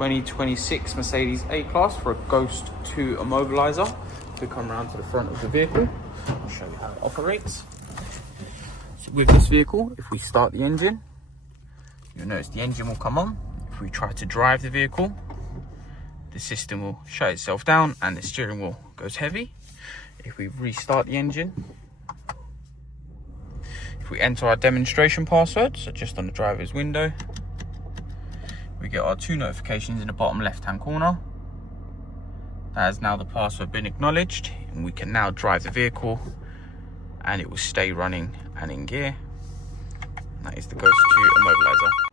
2026 Mercedes A-Class for a Ghost 2 Immobiliser. We come around to the front of the vehicle. I'll show you how it operates. So with this vehicle, if we start the engine, you'll notice the engine will come on. If we try to drive the vehicle, the system will shut itself down and the steering wheel goes heavy. If we restart the engine, if we enter our demonstration password, so just on the driver's window, we get our 2 notifications in the bottom left hand corner. That has now the password been acknowledged, and we can now drive the vehicle and it will stay running and in gear. And that is the Ghost 2 Immobiliser.